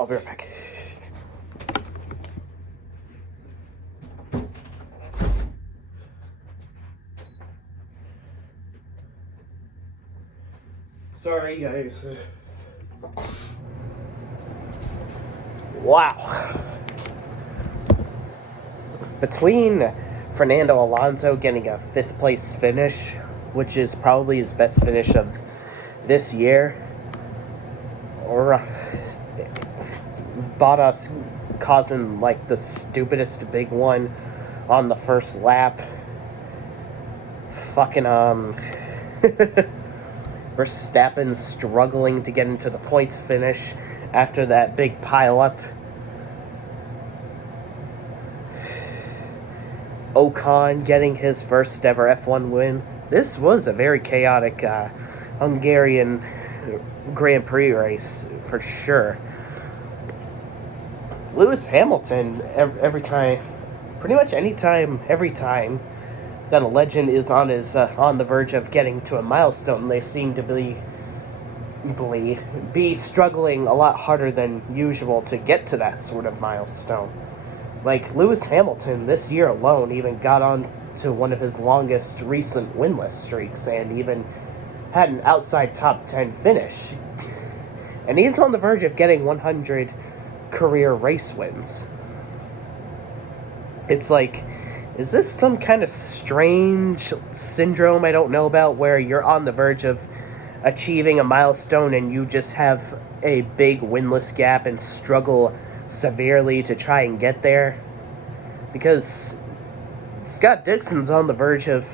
I'll be right back. Sorry, guys. Wow. Between Fernando Alonso getting a 5th place finish, which is probably his best finish of this year, or Bottas causing like the stupidest big one on the first lap, fucking Verstappen struggling to get into the points finish after that big pile-up. Ocon getting his first ever F1 win. This was a very chaotic Hungarian Grand Prix race, for sure. Lewis Hamilton, every time, pretty much every time that a legend is on the verge of getting to a milestone, they seem to be struggling a lot harder than usual to get to that sort of milestone. Like, Lewis Hamilton this year alone even got on to one of his longest recent winless streaks and even had an outside top 10 finish. And he's on the verge of getting 100 career race wins. It's like, is this some kind of strange syndrome I don't know about, where you're on the verge of achieving a milestone and you just have a big winless gap and struggle severely to try and get there? Because Scott Dixon's on the verge of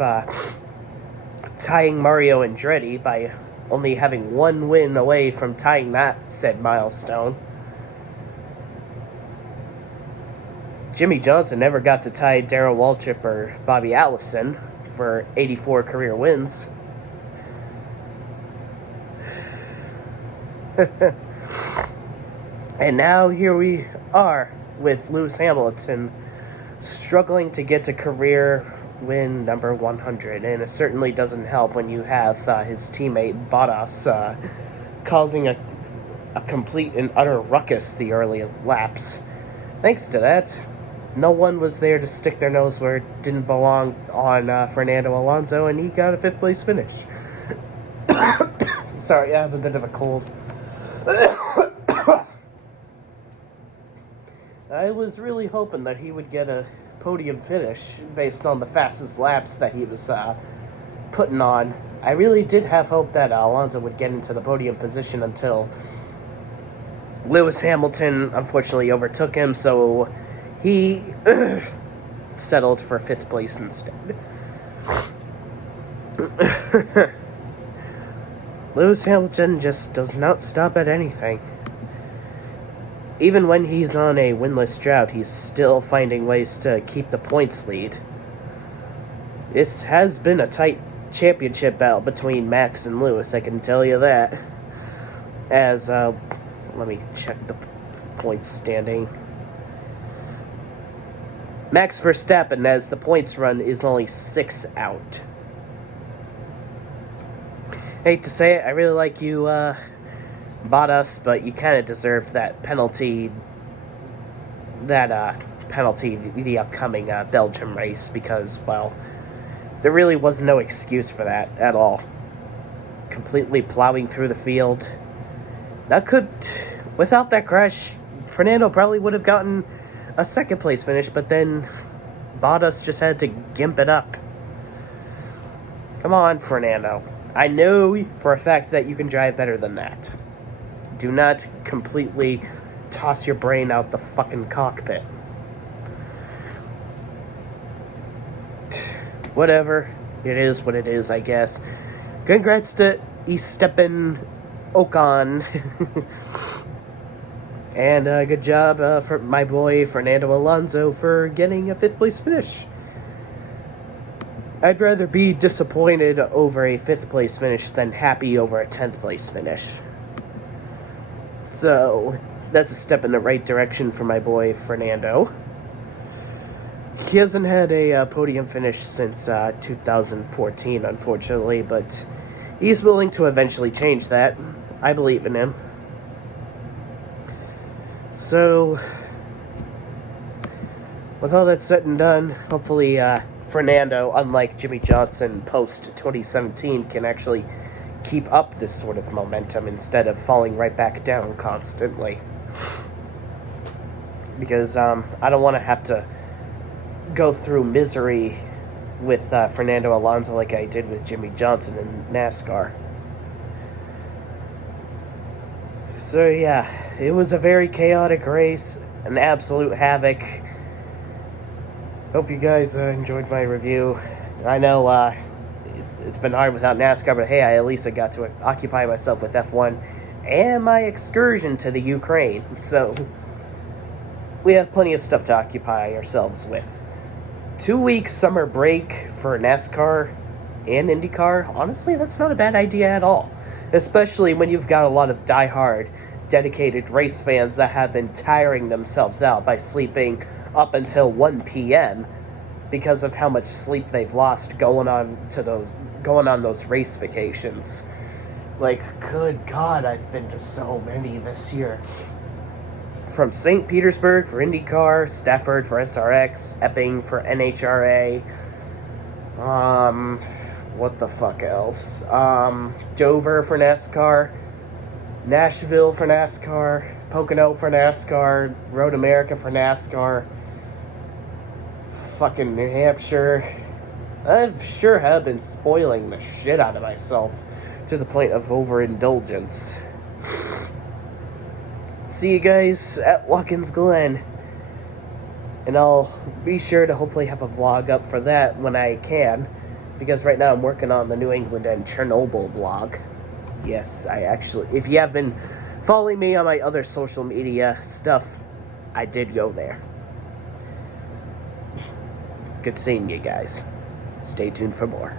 tying Mario Andretti by only having one win away from tying that said milestone. Jimmy Johnson never got to tie Darrell Waltrip or Bobby Allison for 84 career wins. And now here we are with Lewis Hamilton struggling to get to career win number 100. And it certainly doesn't help when you have his teammate Bottas causing a complete and utter ruckus the early laps. Thanks to that, no one was there to stick their nose where it didn't belong on Fernando Alonso, and he got a 5th place finish. Sorry, I have a bit of a cold. I was really hoping that he would get a podium finish based on the fastest laps that he was putting on. I really did have hope that Alonso would get into the podium position until Lewis Hamilton unfortunately overtook him, so he settled for 5th place instead. Lewis Hamilton just does not stop at anything. Even when he's on a winless drought, he's still finding ways to keep the points lead. This has been a tight championship battle between Max and Lewis, I can tell you that. As, let me check the points standing. Max Verstappen, as the points run, is only 6 out. Hate to say it, I really like you, Bottas, but you kind of deserved that penalty, the upcoming Belgium race, because, well, there really was no excuse for that at all. Completely plowing through the field. Without that crash, Fernando probably would have gotten a 2nd place finish, but then Bottas just had to gimp it up. Come on, Fernando. I know for a fact that you can drive better than that. Do not completely toss your brain out the fucking cockpit. Whatever. It is what it is, I guess. Congrats to Esteban Ocon. And good job for my boy Fernando Alonso for getting a 5th place finish. I'd rather be disappointed over a 5th place finish than happy over a 10th place finish. So, that's a step in the right direction for my boy Fernando. He hasn't had a podium finish since 2014, unfortunately, but he's willing to eventually change that. I believe in him. So, with all that said and done, hopefully Fernando, unlike Jimmy Johnson post-2017, can actually keep up this sort of momentum instead of falling right back down constantly. Because I don't want to have to go through misery with Fernando Alonso like I did with Jimmy Johnson in NASCAR. So yeah, it was a very chaotic race, an absolute havoc. Hope you guys enjoyed my review. I know it's been hard without NASCAR, but hey, I at least got to occupy myself with F1 and my excursion to the Ukraine. So we have plenty of stuff to occupy ourselves with. 2 weeks summer break for NASCAR and IndyCar, honestly, that's not a bad idea at all. Especially when you've got a lot of diehard, dedicated race fans that have been tiring themselves out by sleeping up until 1 p.m. because of how much sleep they've lost going on those race vacations. Like, good God, I've been to so many this year. From St. Petersburg for IndyCar, Stafford for SRX, Epping for NHRA, what the fuck else? Dover for NASCAR, Nashville for NASCAR, Pocono for NASCAR, Road America for NASCAR, fucking New Hampshire. I sure have been spoiling the shit out of myself to the point of overindulgence. See you guys at Watkins Glen. And I'll be sure to hopefully have a vlog up for that when I can. Because right now I'm working on the New England and Chernobyl blog. Yes, I actually... If you have been following me on my other social media stuff, I did go there. Good seeing you guys. Stay tuned for more.